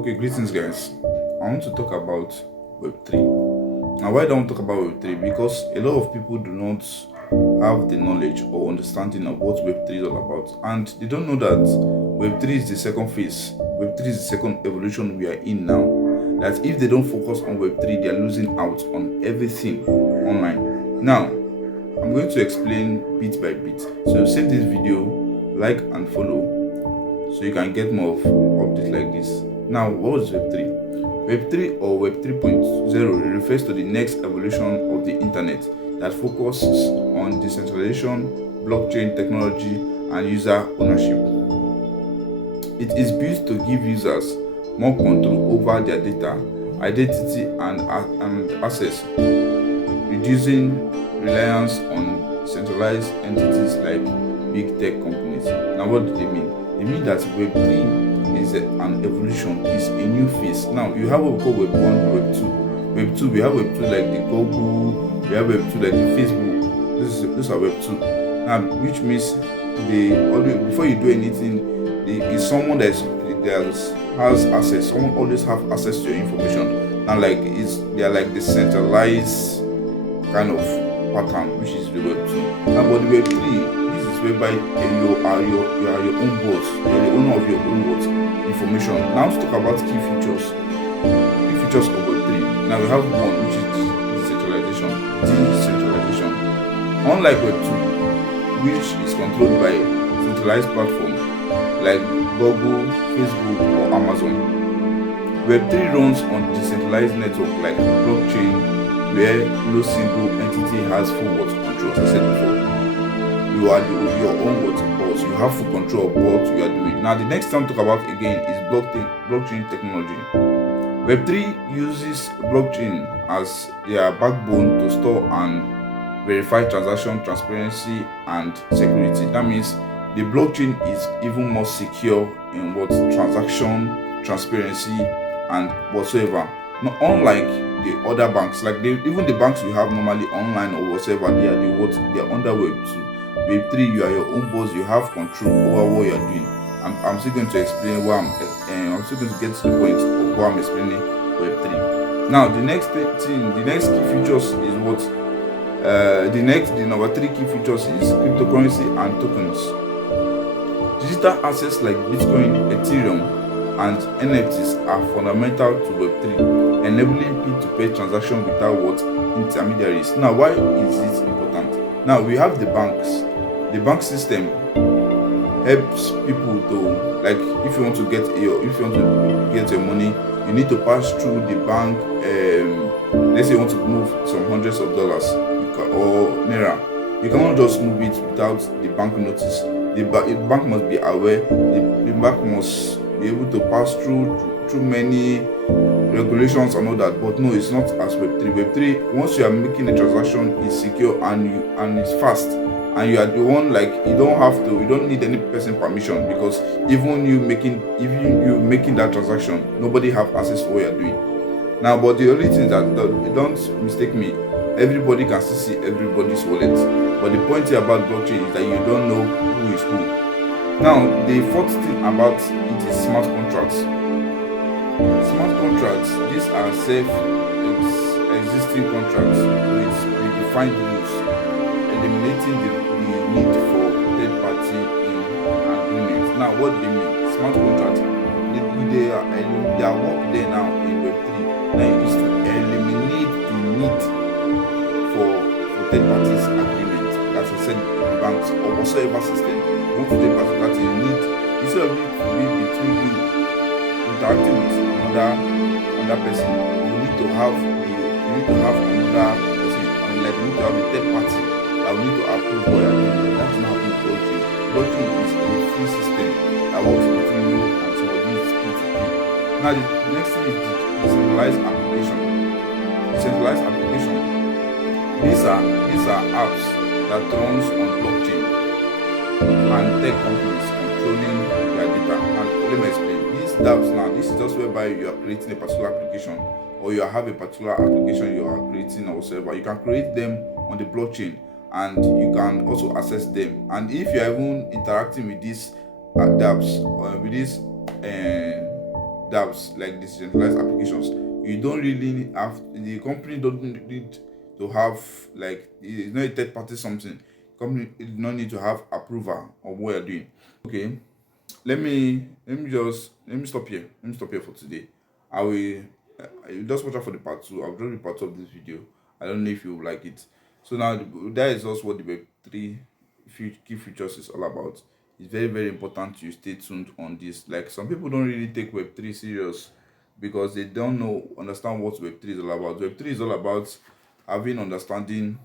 Okay, greetings guys. I want to talk about Web3. Now, why don't I talk about Web3? Because a lot of people do not have the knowledge or understanding of what Web3 is all about, and they don't know that Web3 is the second phase. Web3 is the second evolution we are in now. That if they don't focus on Web3, they are losing out on everything online. Now, I'm going to explain bit by bit. So save this video, like and follow, so you can get more of updates like this. Now, what is Web3? Web3 or Web 3.0 refers to the next evolution of the internet that focuses on decentralization, blockchain technology, and user ownership. It is built to give users more control over their data, identity, and access, reducing reliance on centralized entities like big tech companies. Now, what do they mean? They mean that Web3 is an evolution, is a new phase. Now, you have what we call Web 1, Web 2. Web 2, we have Web 2 like the Google, we have Web 2 like the Facebook. These are Web 2. Now, which means before you do anything, is someone that has access. Someone always have access to your information. Now, they are like the centralized kind of pattern, which is the Web 2. Now, but the Web 3, whereby you are your own boss, you are the owner of your own information. Now let's talk about key features of Web3. Now we have one, which is decentralization. Unlike Web2, which is controlled by centralized platforms like Google, Facebook, or Amazon, Web3 runs on decentralized network like blockchain, where no single entity has full control. As I said before, you are your own boss. You have full control of what you are doing. Now, the next time to talk about again is blockchain technology. Web3 uses blockchain as their backbone to store and verify transaction transparency and security. That means the blockchain is even more secure in what transaction transparency and whatsoever. Not unlike the other banks, like even the banks we have normally online or whatever, they are under Web2. Web3, you are your own boss. You have control over what you are doing. I'm still going to explain why I'm still going to get to the point of why I'm explaining Web3. Now, the next key features is what the number 3 key features is cryptocurrency and tokens. Digital assets like Bitcoin, Ethereum, and NFTs are fundamental to Web3, enabling P2P transaction without intermediaries. Now, why is it important? Now, we have the banks. The bank system helps people to, like, if you want to get your money, you need to pass through the bank. Let's say you want to move some hundreds of dollars or naira. You cannot just move it without the bank notice. The bank must be aware. The bank must be able to pass through many regulations and all that. But no, it's not as Web3. Web3, once you are making a transaction, it's secure and it's fast. And you are the one, like, you don't need any person permission, because even you making that transaction, nobody have access to what you're doing. Now, but the only thing that don't mistake me, everybody can still see everybody's wallet. But the point here about blockchain is that you don't know who is who. Now, the fourth thing about it is smart contracts. Smart contracts, these are existing contracts with predefined rules, eliminating the need for third-party agreements. Now, what they mean? Smart contracts, they are work there now in Web3. Now, is to eliminate the need for third-party agreements. As I said, banks or whatsoever system, you want to do third-party, you need, instead of it to be between you interacting with another person, you need to have another person, like you need to have a third party that will need to approve what you're doing. That's not in blockchain. Blockchain is a free system that works between you and somebody who is P2P. Now, the next thing is decentralized application. Decentralized application. These are apps that runs on blockchain and tech companies controlling their data. And let me explain. These apps now, this is just whereby you are creating a particular application, or you have a particular application you are creating or whatever. You can create them on the blockchain, and you can also access them. And if you are even interacting with these apps, with these dApps, like decentralized applications. You don't really have, the company don't need to have, like, it's not a third party something. Company does not need to have approval of what you're doing. Okay, let me stop here. Let me stop here for today. I will just watch out for the part two. I'll drop the part two of this video. I don't know if you like it. So now that is also what the Web3 key features is all about. It's very, very important you stay tuned on this. Like, some people don't really take Web3 serious because they don't understand what Web3 is all about. Web3 is all about having understanding.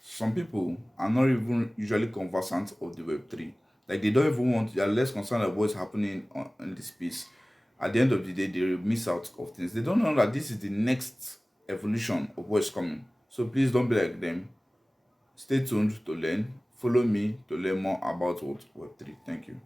Some people are not even usually conversant of the Web3. Like, they don't even want, they are less concerned about what's happening in the space. At the end of the day, they will miss out of things. They don't know that this is the next evolution of what's coming. So please don't be like them. Stay tuned to learn. Follow me to learn more about what Web3. Thank you.